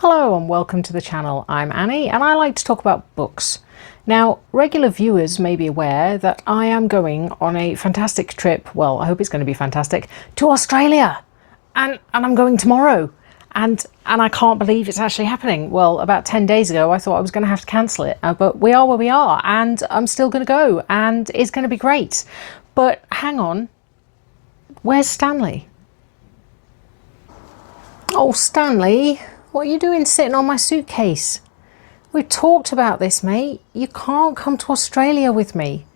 Hello and welcome to the channel. I'm Annie and I like to talk about books. Now, regular viewers may be aware that I am going on a fantastic trip, well, I hope it's going to be fantastic, to Australia. And I'm going tomorrow. And I can't believe it's actually happening. Well, about 10 days ago, I thought I was going to have to cancel it, but we are where we are and I'm still going to go and it's going to be great. But hang on, where's Stanley? Oh, Stanley. What are you doing sitting on my suitcase? We've talked about this, mate. You can't come to Australia with me.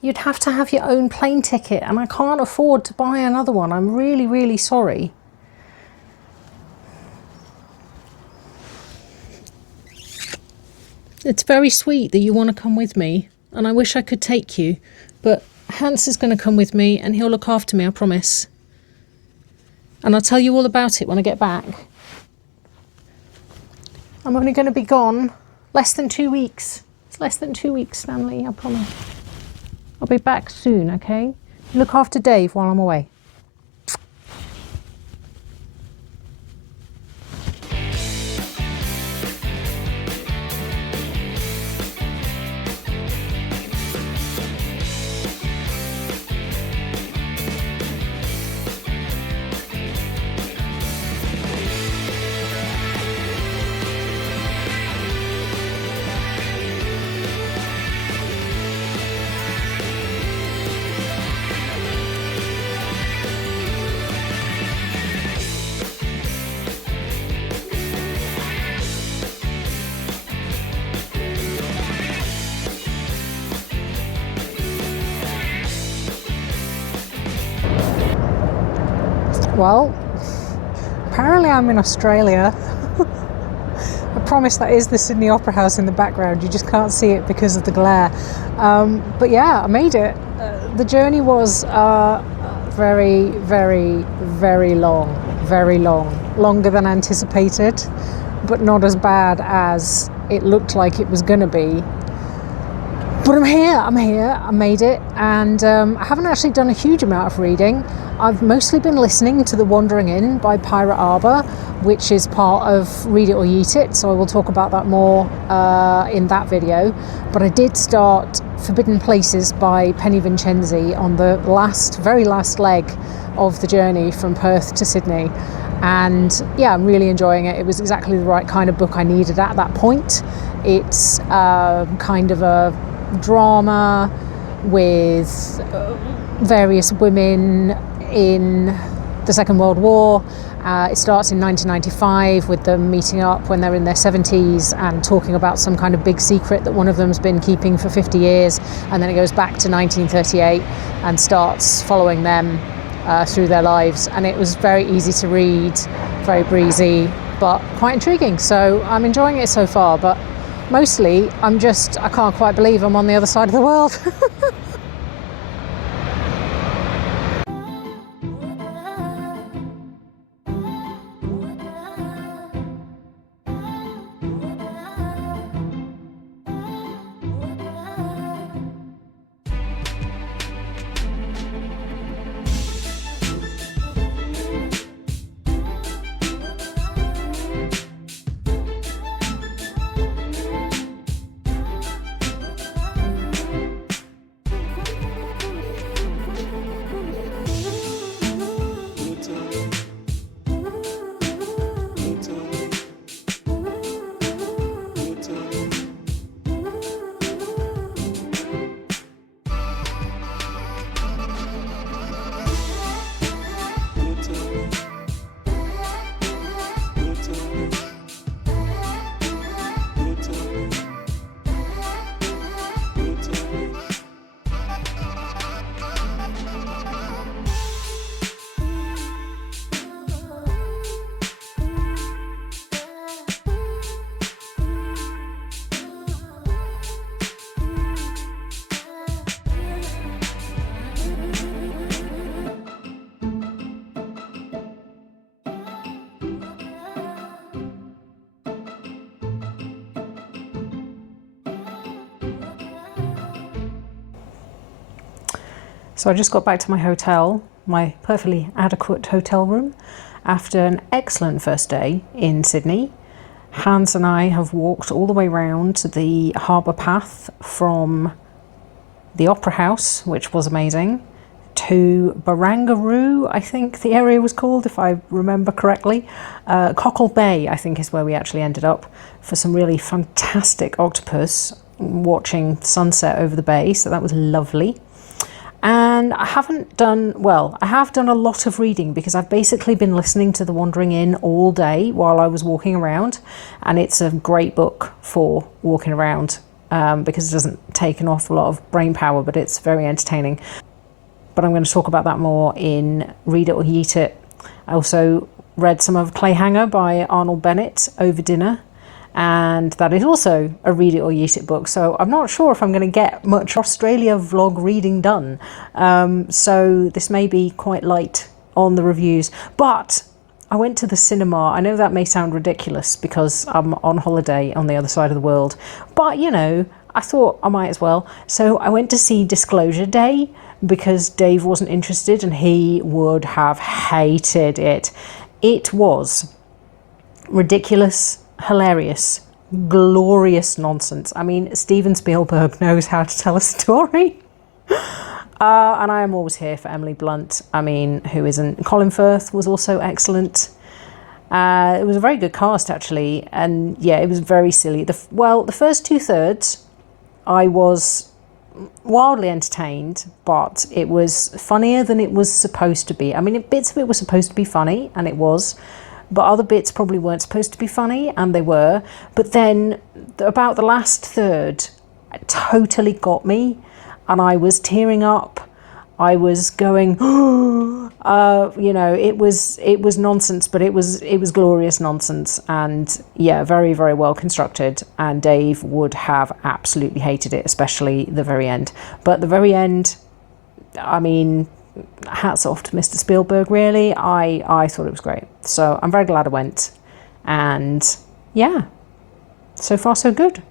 You'd have to have your own plane ticket and I can't afford to buy another one. I'm really, really sorry. It's very sweet that you want to come with me and I wish I could take you, but Hans is going to come with me and he'll look after me, I promise. And I'll tell you all about it when I get back. I'm only going to be gone less than 2 weeks. It's less than 2 weeks, Stanley, I promise. I'll be back soon, okay? Look after Dave while I'm away. Well, apparently I'm in Australia. I promise that is the Sydney Opera House in the background. You just can't see it because of the glare. But yeah, I made it. The journey was very, very, very long. Very long. Longer than anticipated, but not as bad as it looked like it was going to be. But I'm here, I made it, and I haven't actually done a huge amount of reading. I've mostly been listening to The Wandering Inn by Pirate Arbor, which is part of Read It or Yeet It, so I will talk about that more in that video. But I did start Forbidden Places by Penny Vincenzi on the very last leg of the journey from Perth to Sydney. And yeah, I'm really enjoying it. It was exactly the right kind of book I needed at that point. It's kind of a drama with various women in the Second World War. It starts in 1995 with them meeting up when they're in their 70s and talking about some kind of big secret that one of them's been keeping for 50 years. And then it goes back to 1938 and starts following them through their lives. And it was very easy to read, very breezy, but quite intriguing. So I'm enjoying it so far, but mostly I can't quite believe I'm on the other side of the world. So I just got back to my hotel, my perfectly adequate hotel room, after an excellent first day in Sydney. Hans and I have walked all the way round the harbour path from the Opera House, which was amazing, to Barangaroo, I think the area was called, if I remember correctly. Cockle Bay, I think, is where we actually ended up for some really fantastic octopus watching sunset over the bay, so that was lovely. And I have done a lot of reading because I've basically been listening to The Wandering Inn all day while I was walking around, and it's a great book for walking around because it doesn't take an awful lot of brain power, but it's very entertaining. But I'm going to talk about that more in Read It or Yeet It. I also read some of Clayhanger by Arnold Bennett over dinner, and that is also a Read It or Yeet It book. So I'm not sure if I'm going to get much Australia vlog reading done. So this may be quite light on the reviews. But I went to the cinema. I know that may sound ridiculous because I'm on holiday on the other side of the world. But, you know, I thought I might as well. So I went to see Disclosure Day because Dave wasn't interested and he would have hated it. It was ridiculous, hilarious, glorious nonsense. I mean, Steven Spielberg knows how to tell a story. And I am always here for Emily Blunt. I mean, who isn't? Colin Firth was also excellent. It was a very good cast, actually. And yeah, it was very silly. The first 2/3, I was wildly entertained, but it was funnier than it was supposed to be. I mean, bits of it were supposed to be funny, and it was, but other bits probably weren't supposed to be funny, and they were. But then about the last third, it totally got me, and I was tearing up. I was going, you know, it was nonsense, but it was glorious nonsense, and yeah, very, very well constructed. And Dave would have absolutely hated it, especially the very end. But the very end, I mean, hats off to Mr. Spielberg, really. I thought it was great. So I'm very glad I went. And yeah, so far so good.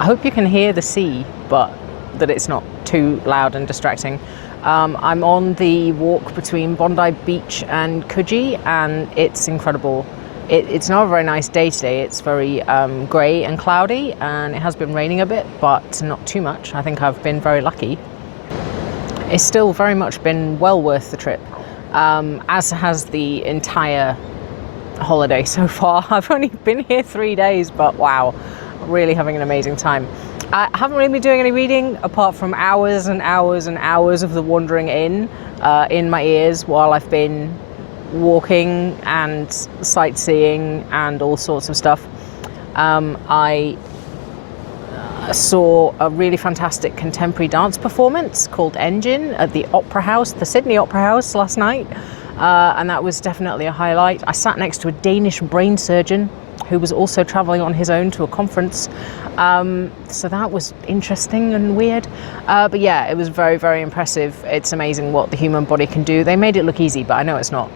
I hope you can hear the sea, but that it's not too loud and distracting. I'm on the walk between Bondi Beach and Coogee, and it's incredible. It's not a very nice day today. It's very grey and cloudy, and it has been raining a bit, but not too much. I think I've been very lucky. It's still very much been well worth the trip, as has the entire holiday so far. I've only been here 3 days, but wow, really having an amazing time. I haven't really been doing any reading apart from hours and hours and hours of the wandering in my ears while I've been walking and sightseeing and all sorts of stuff. I saw a really fantastic contemporary dance performance called Engine at the Opera House, the Sydney Opera House, last night, and that was definitely a highlight. I sat next to a Danish brain surgeon who was also travelling on his own to a conference, so that was interesting and weird, but yeah, it was very, very impressive. It's amazing what the human body can do. They made it look easy, but I know it's not.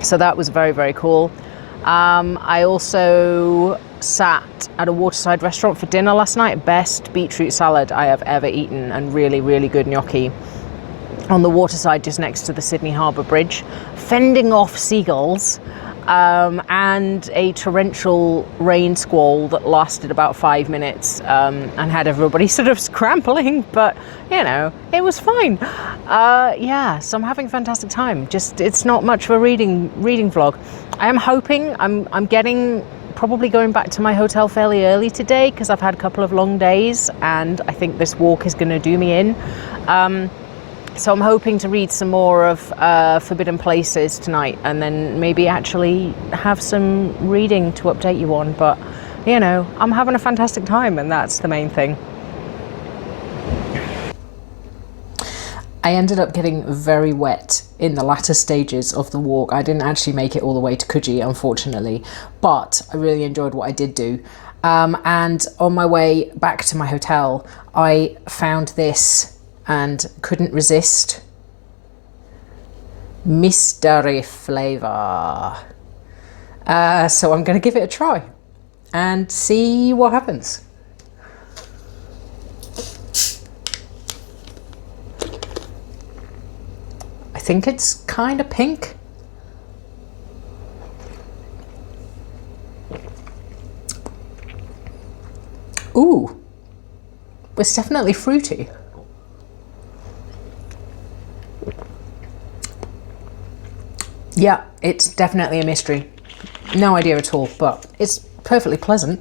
So that was very, very cool. I also sat at a waterside restaurant for dinner last night. Best beetroot salad I have ever eaten, and really, really good gnocchi on the waterside just next to the Sydney Harbour Bridge, fending off seagulls, and a torrential rain squall that lasted about 5 minutes, and had everybody sort of scrambling, but you know, it was fine. Yeah, so I'm having a fantastic time. Just, it's not much of a reading vlog. I am hoping I'm probably going back to my hotel fairly early today because I've had a couple of long days, and I think this walk is going to do me in. So I'm hoping to read some more of Forbidden Places tonight, and then maybe actually have some reading to update you on. But, you know, I'm having a fantastic time, and that's the main thing. I ended up getting very wet in the latter stages of the walk. I didn't actually make it all the way to Coogee, unfortunately, but I really enjoyed what I did do. And on my way back to my hotel, I found this and couldn't resist. Mystery flavour. So I'm going to give it a try and see what happens. I think it's kind of pink. Ooh, it's definitely fruity. Yeah, it's definitely a mystery. No idea at all, but it's perfectly pleasant.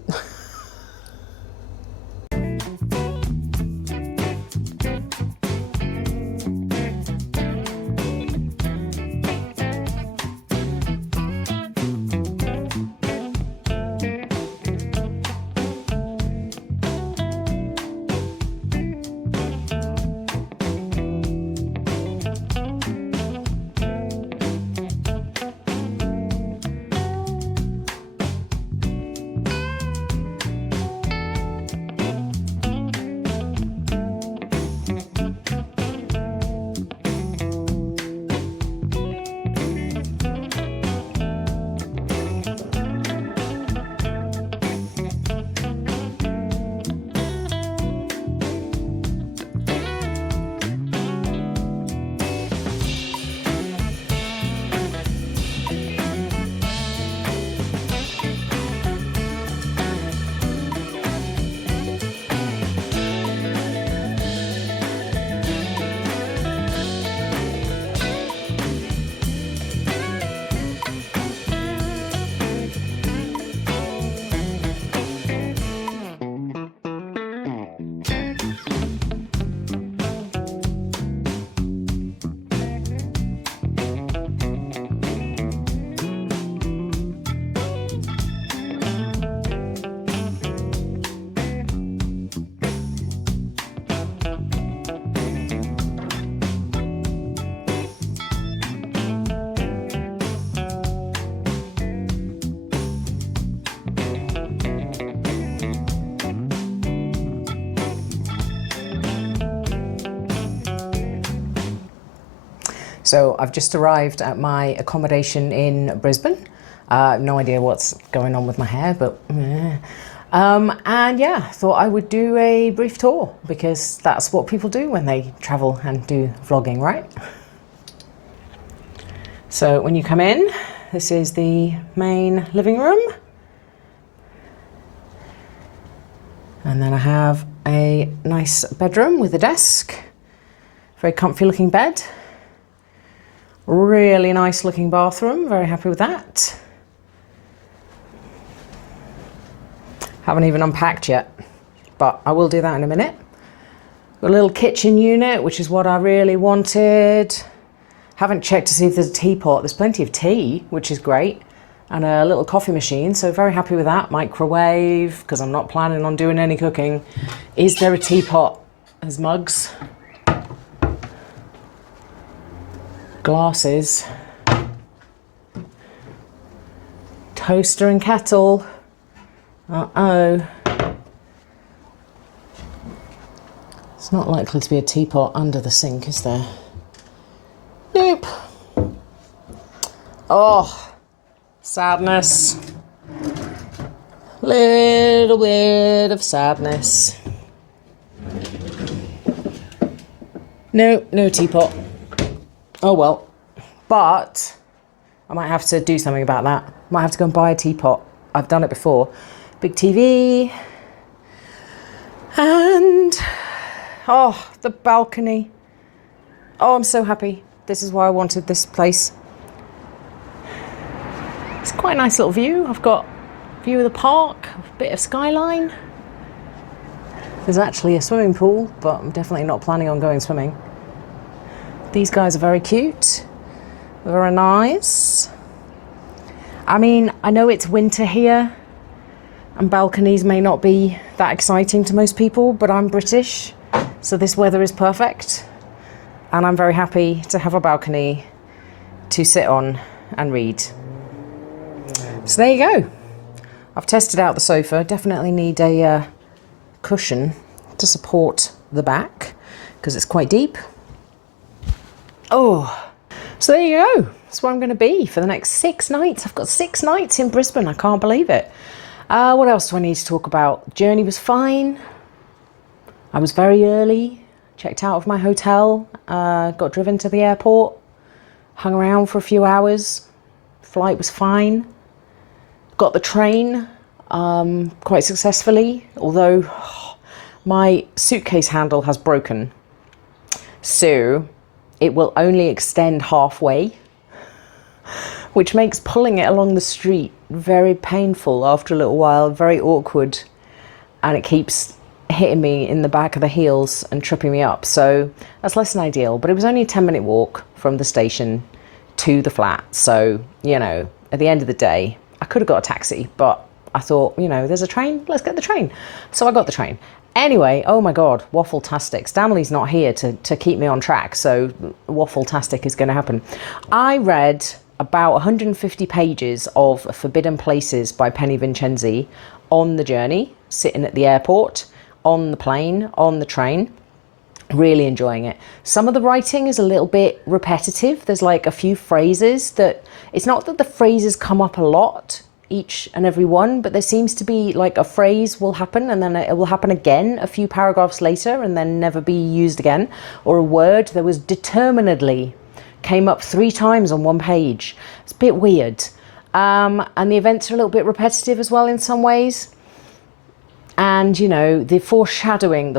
So I've just arrived at my accommodation in Brisbane. No idea what's going on with my hair, but And yeah, thought I would do a brief tour because that's what people do when they travel and do vlogging, right? So when you come in, this is the main living room. And then I have a nice bedroom with a desk, very comfy looking bed, really nice looking bathroom, very happy with that. Haven't even unpacked yet, but I will do that in a minute. Got a little kitchen unit, which is what I really wanted. Haven't checked to see if there's a teapot. There's plenty of tea, which is great. And a little coffee machine, so very happy with that. Microwave, because I'm not planning on doing any cooking. Is there a teapot? There's mugs. Glasses. Toaster and kettle. Uh-oh. It's not likely to be a teapot under the sink, is there? Nope. Oh, sadness. Little bit of sadness. No teapot. Oh well. But I might have to do something about that. Might have to go and buy a teapot. I've done it before. Big TV. And oh, the balcony. Oh, I'm so happy. This is why I wanted this place. It's quite a nice little view. I've got a view of the park, a bit of skyline. There's actually a swimming pool, but I'm definitely not planning on going swimming. These guys are very cute. Very nice. I mean, I know it's winter here, and balconies may not be that exciting to most people, but I'm British, so this weather is perfect. And I'm very happy to have a balcony to sit on and read. So there you go. I've tested out the sofa. Definitely need a cushion to support the back because it's quite deep. Oh, so there you go. That's where I'm going to be for the next 6 nights. I've got 6 nights in Brisbane. I can't believe it. What else do I need to talk about? Journey was fine. I was very early. Checked out of my hotel, got driven to the airport, hung around for a few hours. Flight was fine. Got the train quite successfully, although my suitcase handle has broken. So it will only extend halfway, which makes pulling it along the street very painful after a little while, very awkward, and it keeps hitting me in the back of the heels and tripping me up. So that's less than ideal, but it was only a 10-minute walk from the station to the flat. So, you know, at the end of the day, I could have got a taxi, but I thought, you know, there's a train, let's get the train. So I got the train. Anyway, oh my God, waffle-tastic. Stanley's not here to keep me on track, so waffle-tastic is going to happen. I read about 150 pages of Forbidden Places by Penny Vincenzi on the journey, sitting at the airport, on the plane, on the train. Really enjoying it. Some of the writing is a little bit repetitive. There's like a few phrases that, it's not that the phrases come up a lot, each and every one, but there seems to be like a phrase will happen and then it will happen again a few paragraphs later and then never be used again. Or a word that was determinedly came up 3 times on one page. It's a bit weird. And the events are a little bit repetitive as well in some ways. And, you know, the foreshadowing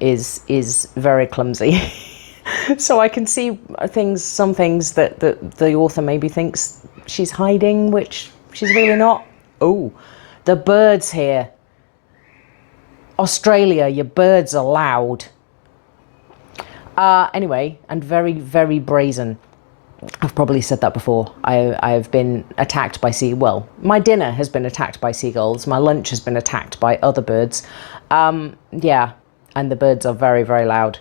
is very clumsy. So I can see some things that the author maybe thinks she's hiding, which she's really not. Oh, the birds here. Australia, your birds are loud. Anyway, and very, very brazen. I've probably said that before. I have been attacked by my dinner has been attacked by seagulls. My lunch has been attacked by other birds. Yeah, and the birds are very, very loud.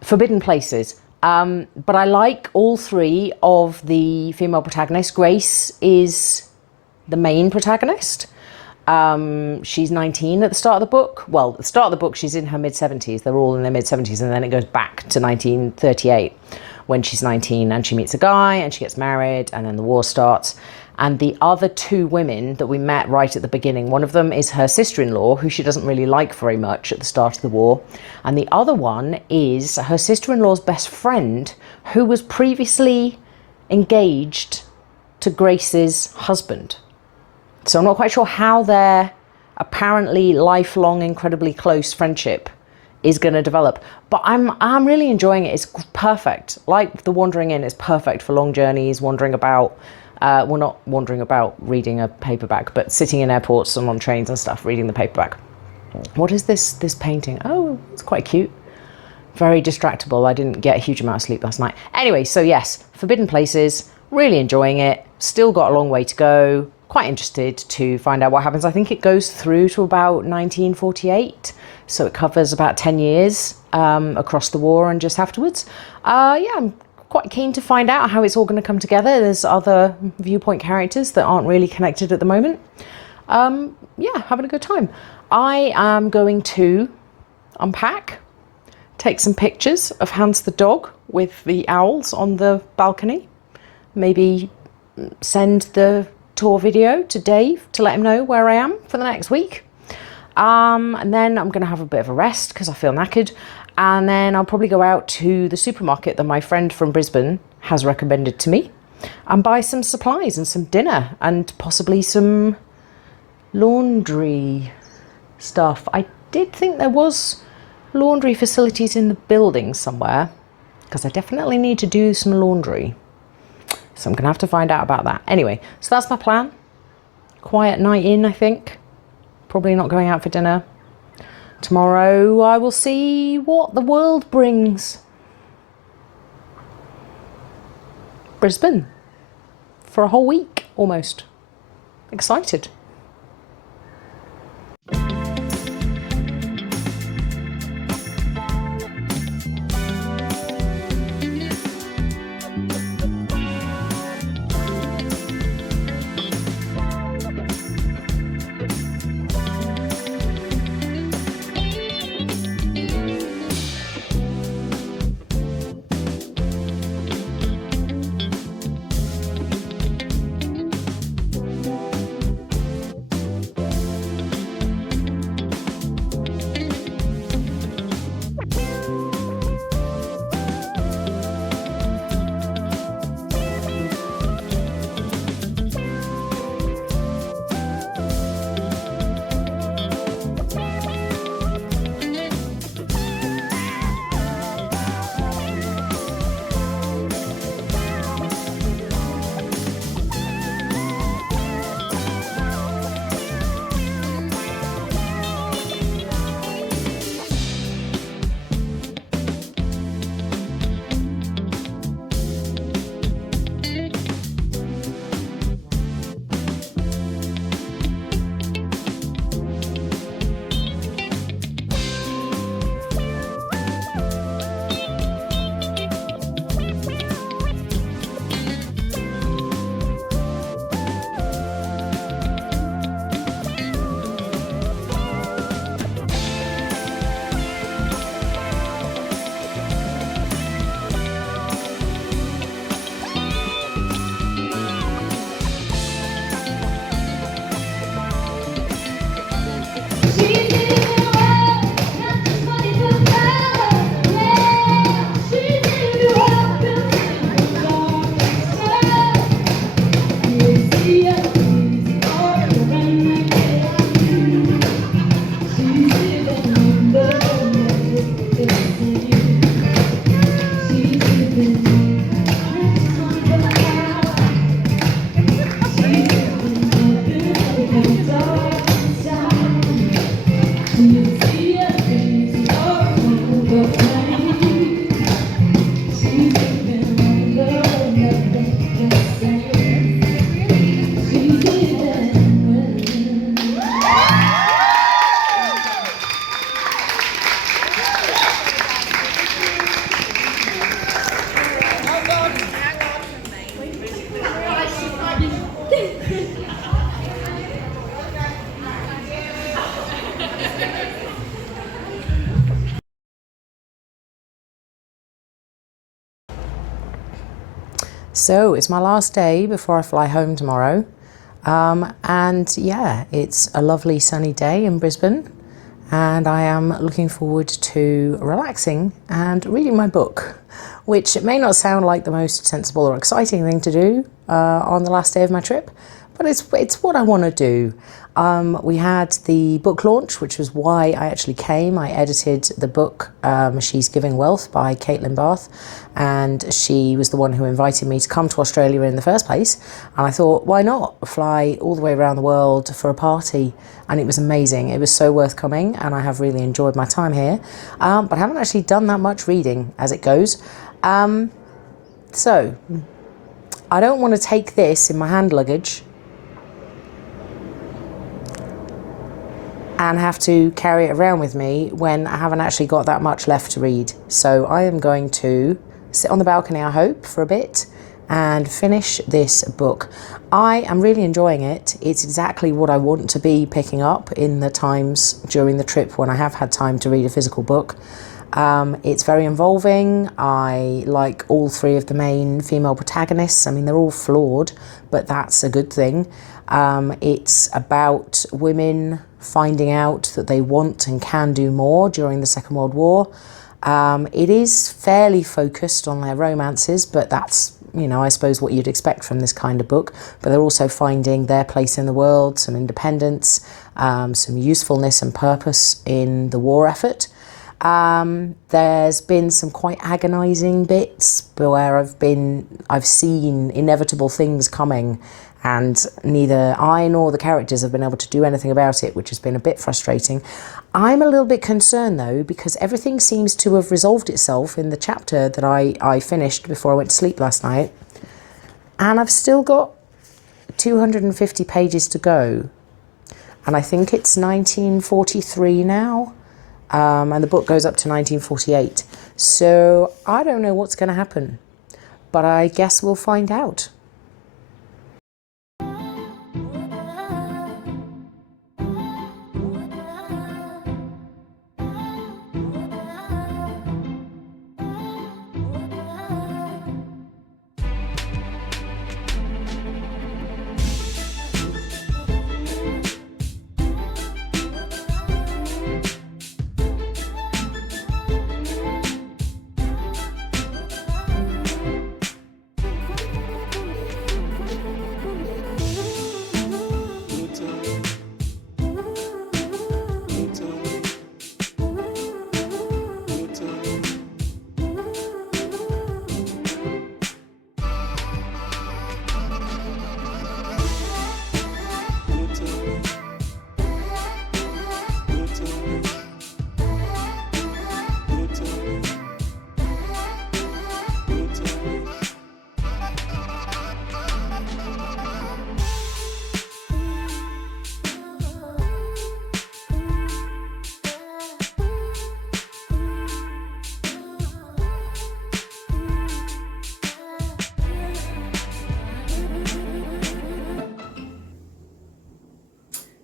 Forbidden Places. But I like all 3 of the female protagonists. Grace is the main protagonist. She's 19 at the start of the book. Well, at the start of the book, she's in her mid-70s. They're all in their mid-70s, and then it goes back to 1938 when she's 19 and she meets a guy and she gets married and then the war starts. And the other two women that we met right at the beginning, one of them is her sister-in-law, who she doesn't really like very much at the start of the war. And the other one is her sister-in-law's best friend, who was previously engaged to Grace's husband. So I'm not quite sure how their apparently lifelong, incredibly close friendship is going to develop. But I'm really enjoying it. It's perfect. Like The Wandering Inn is perfect for long journeys, wandering about. Well, not wandering about reading a paperback, but sitting in airports and on trains and stuff, reading the paperback. What is this painting? Oh, it's quite cute. Very distractible. I didn't get a huge amount of sleep last night. Anyway, so yes, Forbidden Places, really enjoying it. Still got a long way to go. Quite interested to find out what happens. I think it goes through to about 1948. So it covers about 10 years across the war and just afterwards. Yeah, I'm quite keen to find out how it's all going to come together. There's other viewpoint characters that aren't really connected at the moment. Yeah, having a good time. I am going to unpack, take some pictures of Hans the dog with the owls on the balcony. Maybe send the tour video to Dave to let him know where I am for the next week. And then I'm going to have a bit of a rest because I feel knackered. And then I'll probably go out to the supermarket that my friend from Brisbane has recommended to me and buy some supplies and some dinner and possibly some laundry stuff. I did think there was laundry facilities in the building somewhere because I definitely need to do some laundry. So I'm going to have to find out about that. Anyway, so that's my plan. Quiet night in, I think. Probably not going out for dinner. Tomorrow I will see what the world brings. Brisbane. For a whole week, almost. Excited. So it's my last day before I fly home tomorrow. And yeah, it's a lovely sunny day in Brisbane. And I am looking forward to relaxing and reading my book, which may not sound like the most sensible or exciting thing to do on the last day of my trip, but it's what I want to do. We had the book launch, which was why I actually came. I edited the book, She's Giving Wealth by Caitlin Barth, and she was the one who invited me to come to Australia in the first place. And I thought, why not fly all the way around the world for a party? And it was amazing. It was so worth coming, and I have really enjoyed my time here. But I haven't actually done that much reading as it goes. So I don't want to take this in my hand luggage and have to carry it around with me when I haven't actually got that much left to read. So I am going to sit on the balcony, I hope, for a bit and finish this book. I am really enjoying it. It's exactly what I want to be picking up in the times during the trip when I have had time to read a physical book. It's very involving. I like all three of the main female protagonists. I mean, they're all flawed, but that's a good thing. It's about women finding out that they want and can do more during the Second World War. It is fairly focused on their romances, but that's, you know, I suppose what you'd expect from this kind of book. But they're also finding their place in the world, some independence, some usefulness and purpose in the war effort. There's been some quite agonizing bits where I've seen inevitable things coming, and neither I nor the characters have been able to do anything about it, which has been a bit frustrating. I'm a little bit concerned though, because everything seems to have resolved itself in the chapter that I finished before I went to sleep last night, and I've still got 250 pages to go, and I think it's 1943 now. And the book goes up to 1948. So I don't know what's going to happen, but I guess we'll find out.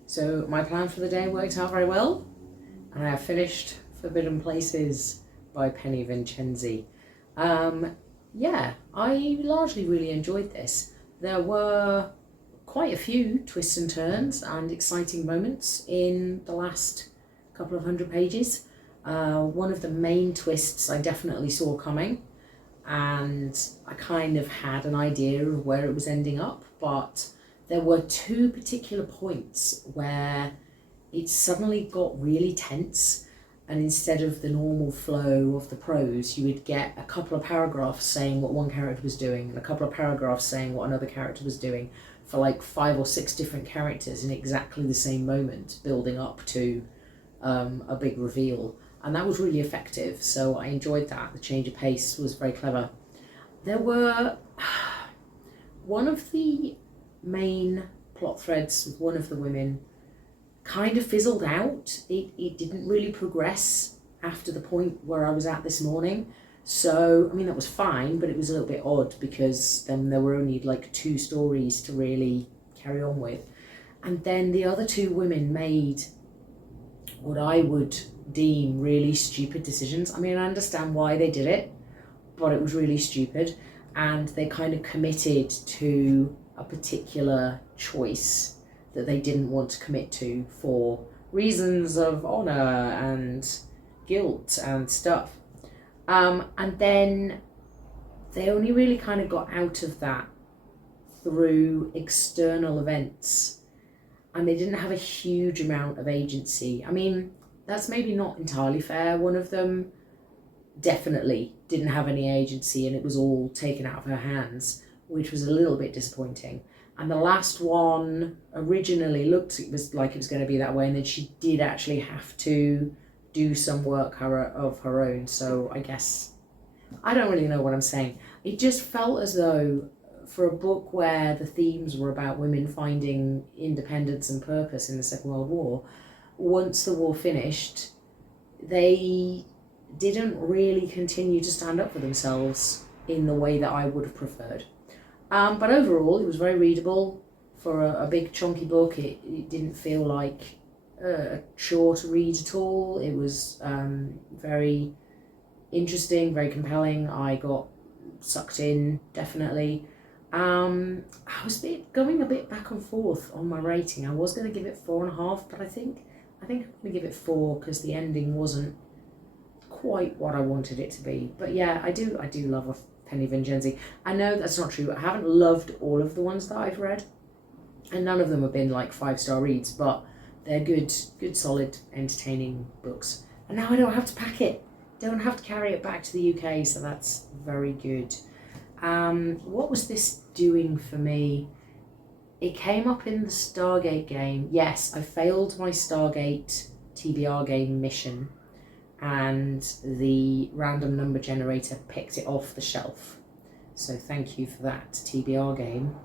So my plan for the day worked out very well, and I have finished Forbidden Places by Penny Vincenzi. Yeah, I largely really enjoyed this. There were quite a few twists and turns and exciting moments in the last couple of hundred pages. One of the main twists I definitely saw coming, and I kind of had an idea of where it was ending up, but there were two particular points where it suddenly got really tense, and instead of the normal flow of the prose, you would get a couple of paragraphs saying what one character was doing and a couple of paragraphs saying what another character was doing for like 5 or 6 different characters in exactly the same moment, building up to a big reveal. And that was really effective, so I enjoyed that. The change of pace was very clever. There were one of the main plot threads with one of the women kind of fizzled out. It didn't really progress after the point where I was at this morning. So, I mean, that was fine, but it was a little bit odd because then there were only like 2 stories to really carry on with. And then the other 2 women made what I would deem really stupid decisions. I mean, I understand why they did it, but it was really stupid. and they kind of committed to a particular choice that they didn't want to commit to for reasons of honour and guilt and stuff. And then they only really kind of got out of that through external events, and they didn't have a huge amount of agency. I mean, that's maybe not entirely fair. One of them definitely didn't have any agency and it was all taken out of her hands, which was a little bit disappointing. And the last one originally looked, it was like it was going to be that way, and then she did actually have to do some work of her own. So I guess, I don't really know what I'm saying. It just felt as though for a book where the themes were about women finding independence and purpose in the Second World War, once the war finished, they didn't really continue to stand up for themselves in the way that I would have preferred. But overall, it was very readable for a big chunky book. It didn't feel like a chore to read at all. It was very interesting, very compelling. I got sucked in, definitely. I was going a bit back and forth on my rating. I was going to give it 4.5, but I think I'm going to give it 4 because the ending wasn't quite what I wanted it to be. But yeah, I do love a Penny Vincenzi. I know that's not true. I haven't loved all of the ones that I've read, and none of them have been like 5-star reads, but they're good, solid, entertaining books. And now I don't have to pack it. Don't have to carry it back to the UK, so that's very good. What was this doing for me? It came up in the Stargate game. Yes, I failed my Stargate TBR game mission, and the random number generator picked it off the shelf. So thank you for that, TBR game.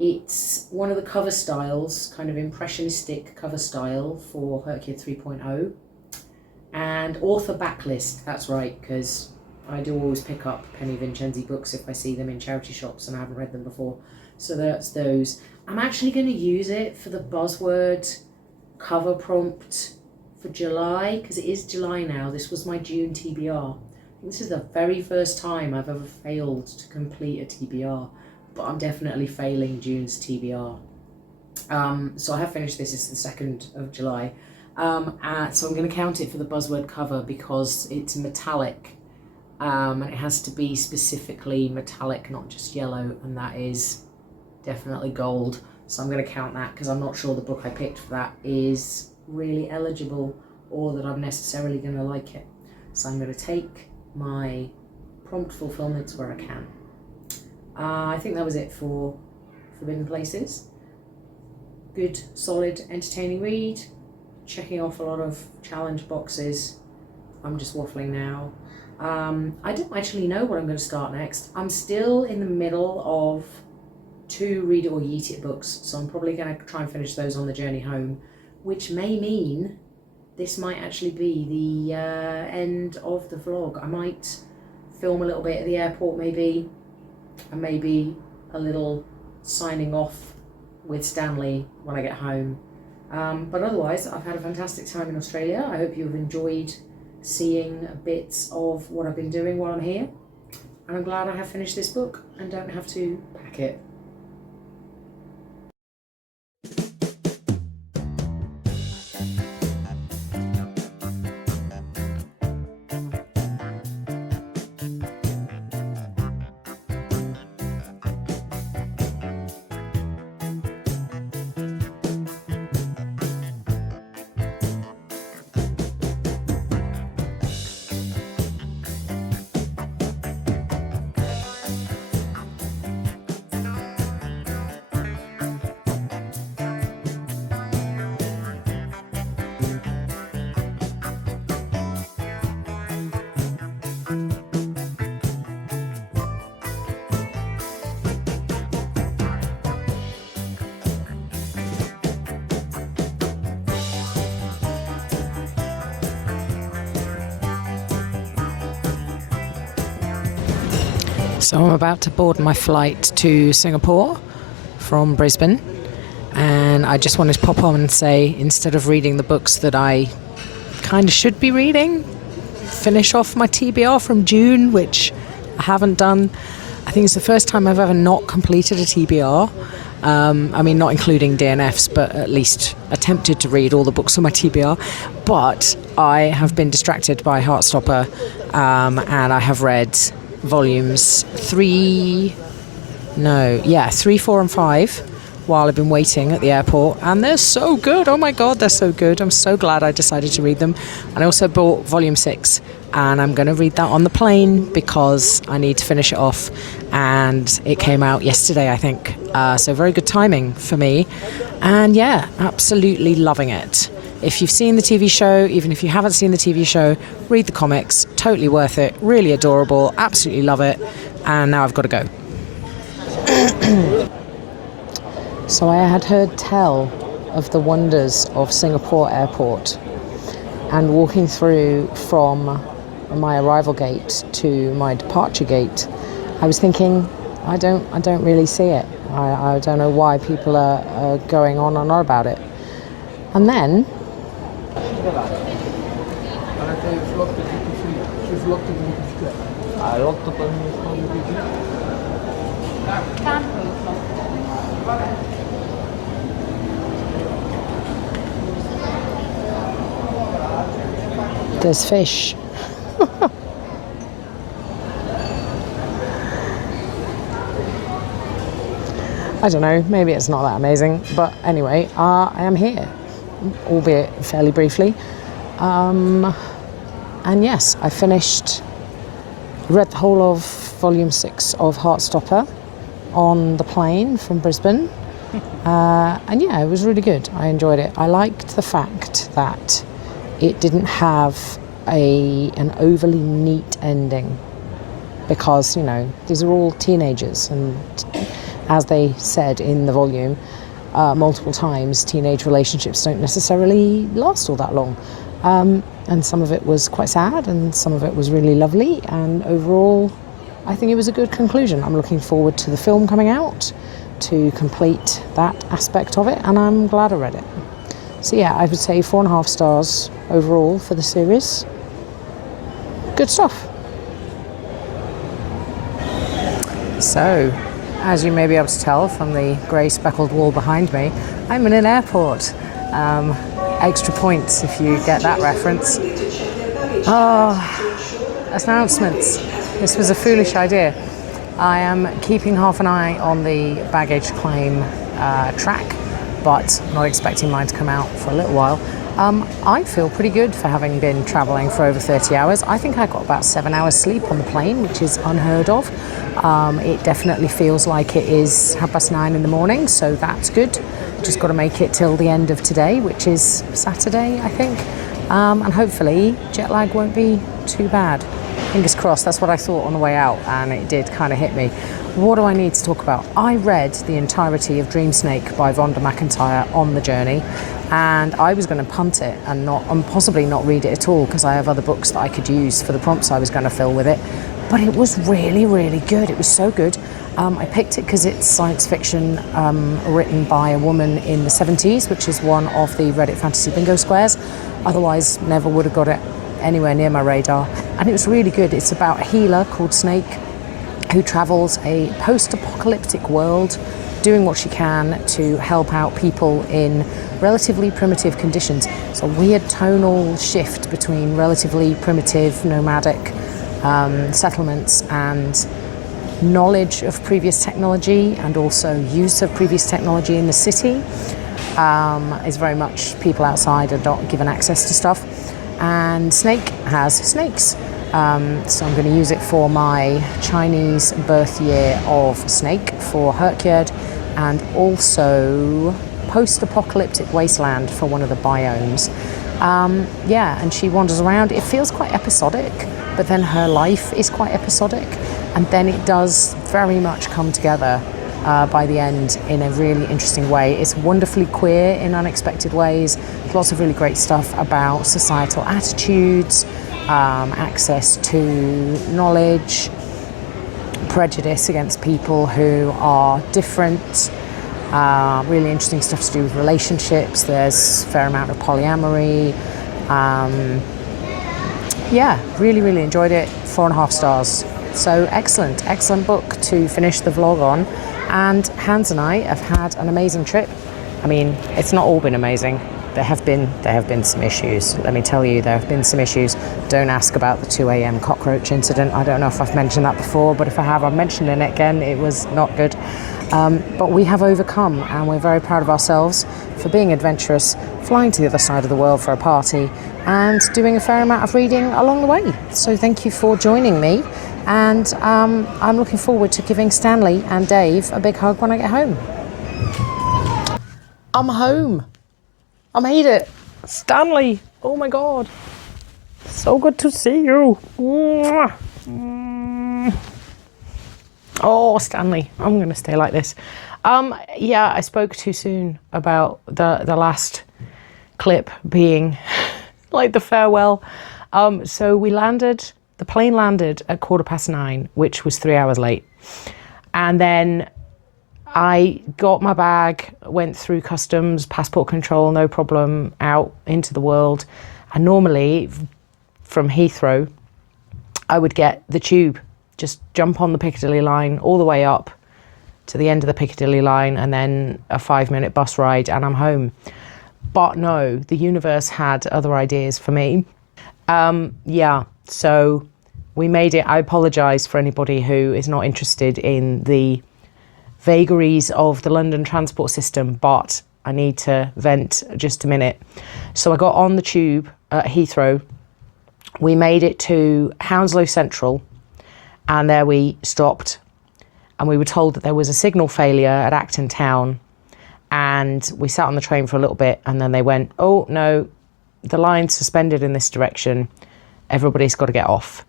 It's one of the cover styles, kind of impressionistic cover style for Hercule 3.0. And author backlist, that's right, because I do always pick up Penny Vincenzi books if I see them in charity shops and I haven't read them before. So that's those. I'm actually going to use it for the buzzword cover prompt for July, because it is July now. This was my June TBR. This is the very first time I've ever failed to complete a TBR, but I'm definitely failing June's TBR. So I have finished this. It's the 2nd of July. So I'm going to count it for the buzzword cover because it's metallic, and it has to be specifically metallic, not just yellow, and that is definitely gold. So I'm going to count that because I'm not sure the book I picked for that is really eligible or that I'm necessarily going to like it. So I'm going to take my prompt fulfillments where I can. I think that was it for Forbidden Places. Good, solid, entertaining read. Checking off a lot of challenge boxes. I'm just waffling now. I don't actually know what I'm going to start next. I'm still in the middle of 2 Read It or Yeet It books, so I'm probably going to try and finish those on the journey home, which may mean this might actually be the end of the vlog. I might film a little bit at the airport maybe, and maybe a little signing off with Stanley when I get home. But otherwise, I've had a fantastic time in Australia. I hope you've enjoyed seeing bits of what I've been doing while I'm here. And I'm glad I have finished this book and don't have to pack it. So I'm about to board my flight to Singapore from Brisbane, and I just wanted to pop on and say, instead of reading the books that I kind of should be reading, finish off my TBR from June, which I haven't done, I think it's the first time I've ever not completed a TBR. I mean, not including DNFs, but at least attempted to read all the books on my TBR. But I have been distracted by Heartstopper, and I have read volumes 3, 4 and 5 while I've been waiting at the airport, and they're so good. Oh my god, they're so good. I'm so glad I decided to read them. And I also bought volume 6, and I'm going to read that on the plane because I need to finish it off, and it came out yesterday, I think, so very good timing for me. And yeah, absolutely loving it. If you've seen the TV show, even if you haven't seen the TV show, read the comics. Totally worth it, really adorable, absolutely love it. And now I've got to go. So I had heard tell of the wonders of Singapore airport, and walking through from my arrival gate to my departure gate, I was thinking, I don't really see it. I don't know why people are going on and on about it. And then there's fish. I don't know, maybe it's not that amazing, but anyway, I am here, albeit fairly briefly. And yes, I read the whole of volume 6 of Heartstopper on the plane from Brisbane. And yeah, it was really good. I enjoyed it. I liked the fact that it didn't have an overly neat ending, because, you know, these are all teenagers, and as they said in the volume multiple times, teenage relationships don't necessarily last all that long. And some of it was quite sad, and some of it was really lovely, and overall I think it was a good conclusion. I'm looking forward to the film coming out to complete that aspect of it, and I'm glad I read it. So yeah, I would say 4.5 stars overall for the series. Good stuff. So, as you may be able to tell from the grey speckled wall behind me, I'm in an airport. Extra points if you get that reference. Announcements. This was a foolish idea. I am keeping half an eye on the baggage claim track, but not expecting mine to come out for a little while. I feel pretty good for having been travelling for over 30 hours. I think I got about 7 hours sleep on the plane, which is unheard of. It definitely feels like it is 9:30 in the morning, so that's good. Just got to make it till the end of today, which is Saturday, I think. And hopefully jet lag won't be too bad. Fingers crossed, that's what I thought on the way out, and it did kind of hit me. What do I need to talk about? I read the entirety of Dream Snake by Vonda McIntyre on the journey, and I was going to punt it and possibly not read it at all, because I have other books that I could use for the prompts I was going to fill with it. But it was really, really good. It was so good. I picked it because it's science fiction written by a woman in the 70s, which is one of the Reddit Fantasy Bingo squares. Otherwise, never would have got it anywhere near my radar. And it was really good. It's about a healer called Snake who travels a post-apocalyptic world, doing what she can to help out people in relatively primitive conditions. It's a weird tonal shift between relatively primitive, nomadic settlements and knowledge of previous technology, and also use of previous technology in the city. Is very much people outside are not given access to stuff. And Snake has snakes. So I'm going to use it for my Chinese birth year of Snake for Herkyard, and also post-apocalyptic wasteland for one of the biomes. And she wanders around. It feels quite episodic, but then her life is quite episodic, and then it does very much come together by the end in a really interesting way. It's wonderfully queer in unexpected ways. Lots of really great stuff about societal attitudes, access to knowledge, prejudice against people who are different. Really interesting stuff to do with relationships. There's a fair amount of polyamory. Really, really enjoyed it. 4.5 stars So excellent book to finish the vlog on. And Hans and I have had an amazing trip. I mean, it's not all been amazing. There have been some issues. Let me tell you, there have been some issues. Don't ask about the 2 a.m. cockroach incident. I don't know if I've mentioned that before, but if I have, I'm mentioning it again. It was not good. But we have overcome, and we're very proud of ourselves for being adventurous, flying to the other side of the world for a party, and doing a fair amount of reading along the way. So thank you for joining me, and I'm looking forward to giving Stanley and Dave a big hug when I get home. I'm home. I made it. Stanley, oh my God. So good to see you. Oh, Stanley, I'm going to stay like this. Yeah, I spoke too soon about the last clip being like the farewell. So the plane landed at 9:15, which was 3 hours late. And then I got my bag, went through customs, passport control, no problem, out into the world. And normally from Heathrow, I would get the tube, just jump on the Piccadilly line all the way up to the end of the Piccadilly line and then a 5-minute bus ride and I'm home. But no, the universe had other ideas for me. Yeah, so we made it. I apologise for anybody who is not interested in the vagaries of the London transport system, but I need to vent just a minute. So I got on the tube at Heathrow. We made it to Hounslow Central, and there we stopped. And we were told that there was a signal failure at Acton Town. And we sat on the train for a little bit, and then they went, oh no, the line's suspended in this direction. Everybody's got to get off.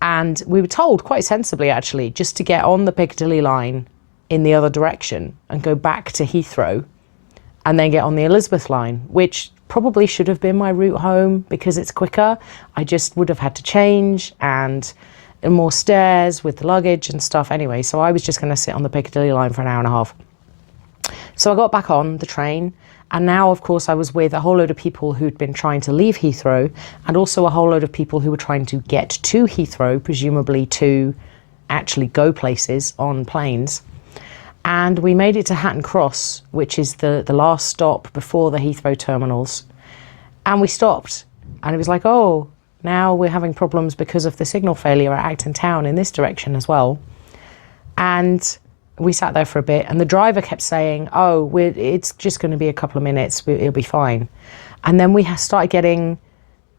And we were told, quite sensibly actually, just to get on the Piccadilly line in the other direction and go back to Heathrow and then get on the Elizabeth line, which probably should have been my route home because it's quicker. I just would have had to change and more stairs with the luggage and stuff anyway. So I was just going to sit on the Piccadilly line for an hour and a half. So I got back on the train, and now, of course, I was with a whole load of people who'd been trying to leave Heathrow and also a whole load of people who were trying to get to Heathrow, presumably to actually go places on planes. And we made it to Hatton Cross, which is the last stop before the Heathrow terminals. And we stopped. And it was like, oh, now we're having problems because of the signal failure at Acton Town in this direction as well. And we sat there for a bit. And the driver kept saying, oh, it's just going to be a couple of minutes. It'll be fine. And then we started getting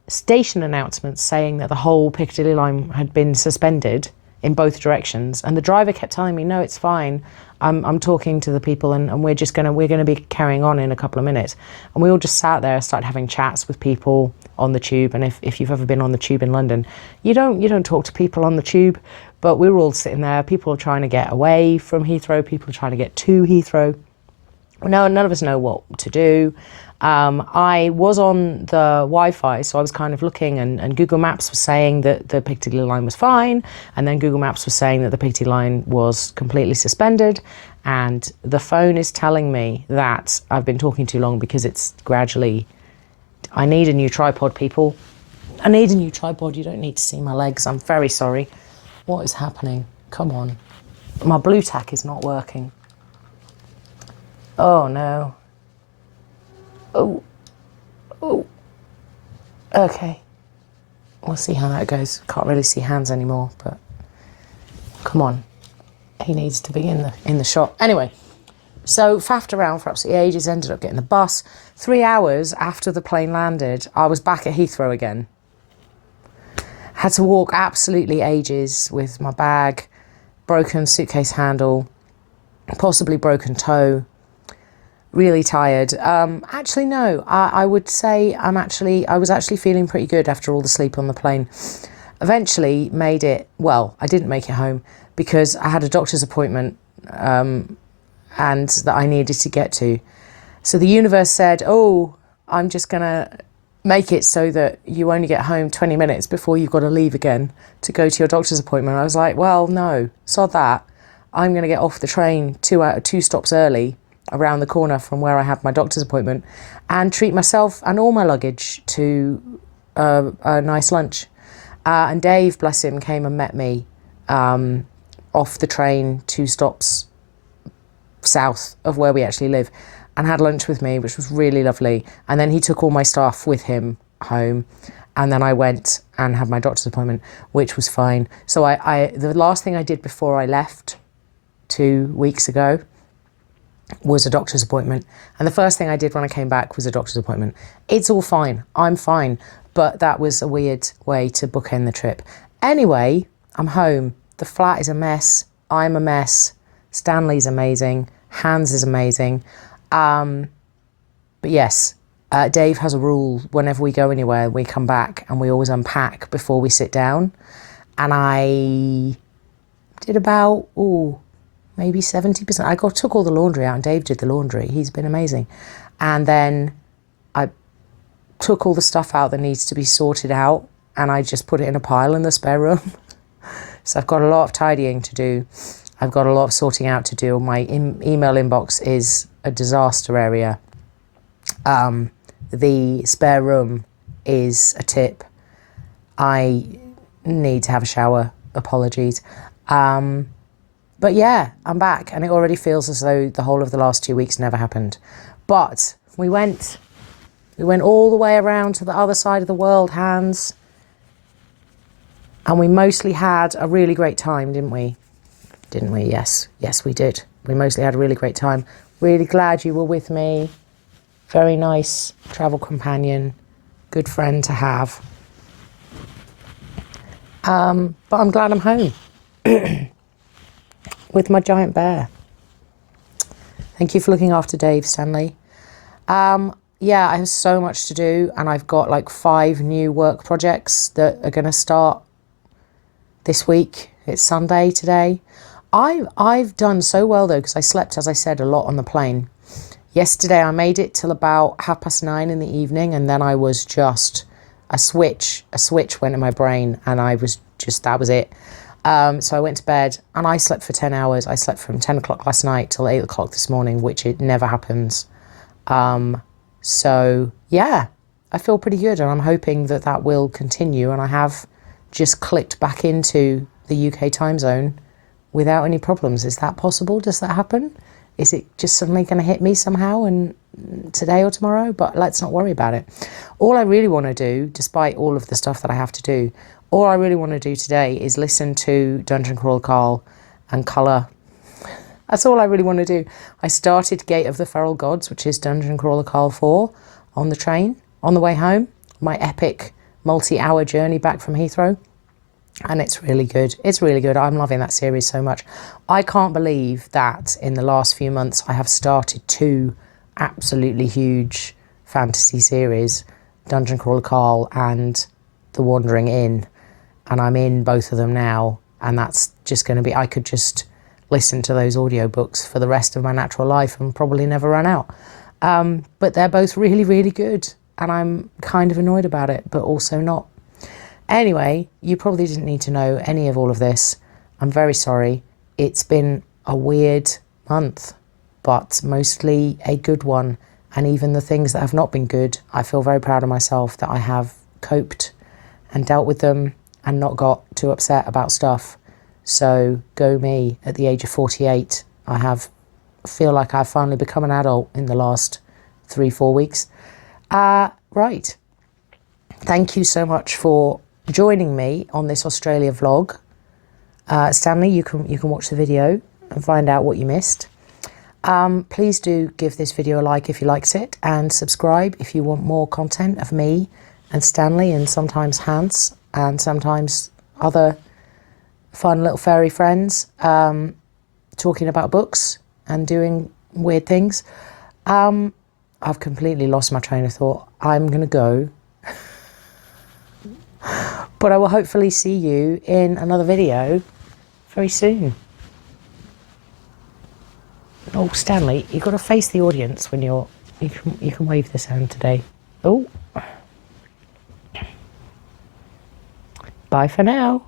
station announcements saying that the whole Piccadilly line had been suspended in both directions. And the driver kept telling me, no, it's fine. I'm talking to the people and we're going to be carrying on in a couple of minutes. And we all just sat there, started having chats with people on the tube. And if you've ever been on the tube in London, you don't talk to people on the tube, but we were all sitting there. People are trying to get away from Heathrow. People are trying to get to Heathrow. No, none of us know what to do. I was on the Wi-Fi, so I was kind of looking, and Google Maps was saying that the Piccadilly line was fine, and then Google Maps was saying that the Piccadilly line was completely suspended, and the phone is telling me that I've been talking too long because it's gradually... I need a new tripod, people. I need a new tripod. You don't need to see my legs. I'm very sorry. What is happening? Come on. My blue tack is not working. Oh, no. Oh. Okay. We'll see how that goes. Can't really see Hans anymore, but come on. He needs to be in the shot. Anyway, so faffed around for absolutely ages, ended up getting the bus. 3 hours after the plane landed, I was back at Heathrow again. Had to walk absolutely ages with my bag, broken suitcase handle, possibly broken toe. Really tired. Actually, no. I would say I was actually feeling pretty good after all the sleep on the plane. Eventually made it, well, I didn't make it home because I had a doctor's appointment and that I needed to get to. So the universe said, oh, I'm just going to make it so that you only get home 20 minutes before you've got to leave again to go to your doctor's appointment. I was like, well, no, sod that. I'm going to get off the train 2 stops early around the corner from where I had my doctor's appointment and treat myself and all my luggage to a nice lunch. And Dave, bless him, came and met me off the train 2 stops south of where we actually live, and had lunch with me, which was really lovely. And then he took all my stuff with him home, and then I went and had my doctor's appointment, which was fine. So the last thing I did before I left 2 weeks ago was a doctor's appointment, and the first thing I did when I came back was a doctor's appointment. It's all fine, I'm fine, but that was a weird way to bookend the trip. Anyway, I'm home. The flat is a mess. I'm a mess. Stanley's amazing. Hans is amazing. But yes, Dave has a rule. Whenever we go anywhere, we come back and we always unpack before we sit down. And I did about, maybe 70%. I took all the laundry out, and Dave did the laundry. He's been amazing. And then I took all the stuff out that needs to be sorted out, and I just put it in a pile in the spare room. So I've got a lot of tidying to do. I've got a lot of sorting out to do. My email inbox is a disaster area. The spare room is a tip. I need to have a shower. Apologies. But yeah, I'm back, and it already feels as though the whole of the last 2 weeks never happened. But we went all the way around to the other side of the world, Hans. And we mostly had a really great time, didn't we? Didn't we? Yes, we did. We mostly had a really great time. Really glad you were with me. Very nice travel companion. Good friend to have. But I'm glad I'm home. With my giant bear. Thank you for looking after Dave, Stanley. Yeah, I have so much to do, and I've got like 5 new work projects that are going to start this week. It's Sunday today. I've done so well though, because I slept, as I said, a lot on the plane. Yesterday I made it till about 9:30 in the evening, and then I was just a switch went in my brain, and I was just, that was it. So I went to bed, and I slept for 10 hours. I slept from 10 o'clock last night till 8 o'clock this morning, which it never happens. So yeah, I feel pretty good, and I'm hoping that that will continue. And I have just clicked back into the UK time zone without any problems. Is that possible? Does that happen? Is it just suddenly going to hit me somehow, and today or tomorrow? But let's not worry about it. All I really want to do, despite all of the stuff that I have to do, all I really want to do today is listen to Dungeon Crawl Carl and colour. That's all I really want to do. I started Gate of the Feral Gods, which is Dungeon Crawler Carl 4, on the train, on the way home. My epic multi-hour journey back from Heathrow. And it's really good. It's really good. I'm loving that series so much. I can't believe that in the last few months I have started 2 absolutely huge fantasy series, Dungeon Crawler Carl and The Wandering Inn. And I'm in both of them now. And that's just going to be, I could just listen to those audiobooks for the rest of my natural life and probably never run out. But they're both really, really good. And I'm kind of annoyed about it, but also not. Anyway, you probably didn't need to know any of all of this. I'm very sorry. It's been a weird month, but mostly a good one. And even the things that have not been good, I feel very proud of myself that I have coped and dealt with them and not got too upset about stuff. So go me. At the age of 48, I feel like I've finally become an adult in the last 3-4 weeks. Right. Thank you so much for joining me on this Australia vlog. Stanley, you can watch the video and find out what you missed. Please do give this video a like if you liked it, and subscribe if you want more content of me and Stanley, and sometimes Hans, and sometimes other fun little fairy friends talking about books and doing weird things. I've completely lost my train of thought. I'm going to go. But I will hopefully see you in another video very soon. Oh, Stanley, you've got to face the audience when you can wave this hand today. Oh. Bye for now.